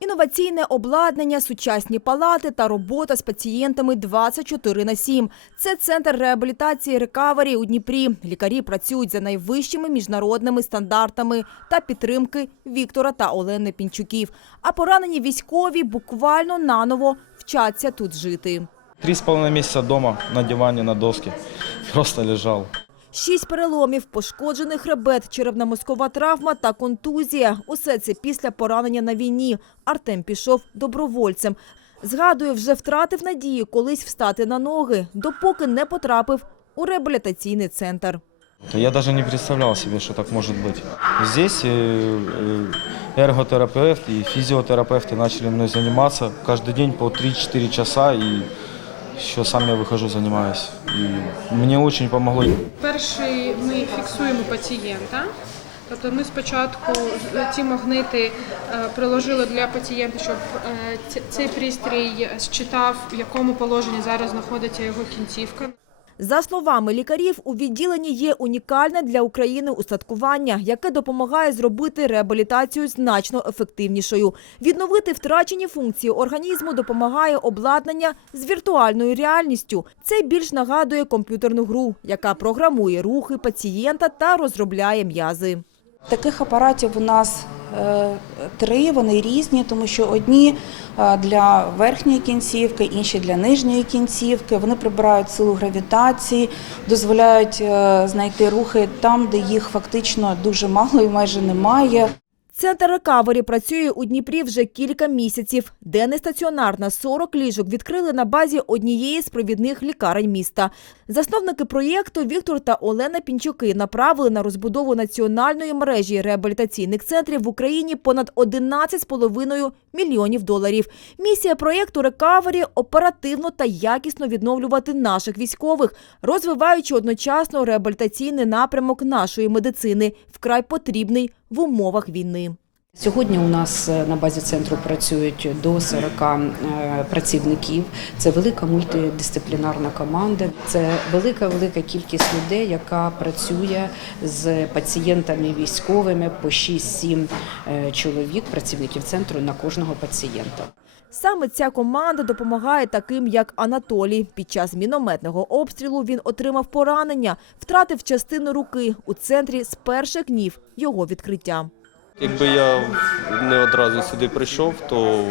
Інноваційне обладнання, сучасні палати та робота з пацієнтами 24 на 7. Це центр реабілітації рекавері у Дніпрі. Лікарі працюють за найвищими міжнародними стандартами та підтримки Віктора та Олени Пінчуків. А поранені військові буквально наново вчаться тут жити. Три с половиной месяца дома на диване, на доске. Просто лежал. Шість переломів, пошкоджений хребет, черепно-мозкова травма та контузія. Усе це після поранення на війні. Артем пішов добровольцем. Згадує, вже втратив надію колись встати на ноги, допоки не потрапив у реабілітаційний центр. Я даже не представлял себе, что так может быть. Здесь э, э, эрготерапевт и физиотерапевты начали мной заниматься каждый день по 3-4 часа, и еще сам я виходжу, займаюся. І мені дуже допомогло. Перший ми фіксуємо пацієнта. Тобто ми спочатку ці магнити е, приложили для пацієнта, щоб е, цей пристрій считав, в якому положенні зараз знаходиться його кінцівка. За словами лікарів, у відділенні є унікальне для України устаткування, яке допомагає зробити реабілітацію значно ефективнішою. Відновити втрачені функції організму допомагає обладнання з віртуальною реальністю. Це більш нагадує комп'ютерну гру, яка програмує рухи пацієнта та розробляє м'язи. Таких апаратів у нас три, вони різні, тому що одні е, для верхньої кінцівки, інші для нижньої кінцівки. Вони прибирають силу гравітації, дозволяють е, знайти рухи там, де їх фактично дуже мало і майже немає. Центр рекавері працює у Дніпрі вже кілька місяців. Денний стаціонар на 40 ліжок відкрили на базі однієї з провідних лікарень міста. Засновники проєкту Віктор та Олена Пінчуки направили на розбудову національної мережі реабілітаційних центрів в Україні понад 11,5 мільйонів доларів. Місія проєкту рекавері оперативно та якісно відновлювати наших військових, розвиваючи одночасно реабілітаційний напрямок нашої медицини, вкрай потрібний в умовах війни. Сьогодні у нас е, на базі центру працюють до 40 е, працівників. Це велика мультидисциплінарна команда. Це велика велика кількість людей, яка працює з пацієнтами військовими по 6-7 е, чоловік, працівників центру на кожного пацієнта. Саме ця команда допомагає таким, як Анатолій. Під час мінометного обстрілу він отримав поранення, втратив частину руки у центрі з перших днів його відкриття. Якби я не одразу сюди прийшов, то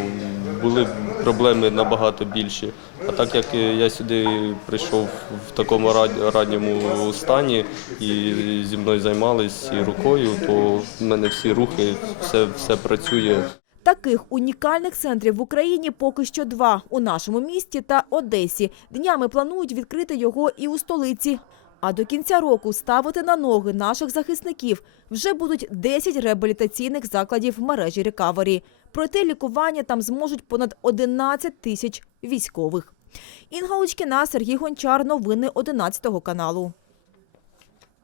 були б проблеми набагато більші. А так як я сюди прийшов в такому ранньому стані і зі мною займались і рукою, то в мене всі рухи, все, все працює. Таких унікальних центрів в Україні поки що два – у нашому місті та Одесі. Днями планують відкрити його і у столиці. А до кінця року ставити на ноги наших захисників вже будуть 10 реабілітаційних закладів в мережі рекавері. Пройти лікування там зможуть понад 11 тисяч військових. Інга Лучкіна, Сергій Гончар. Новини 11 каналу.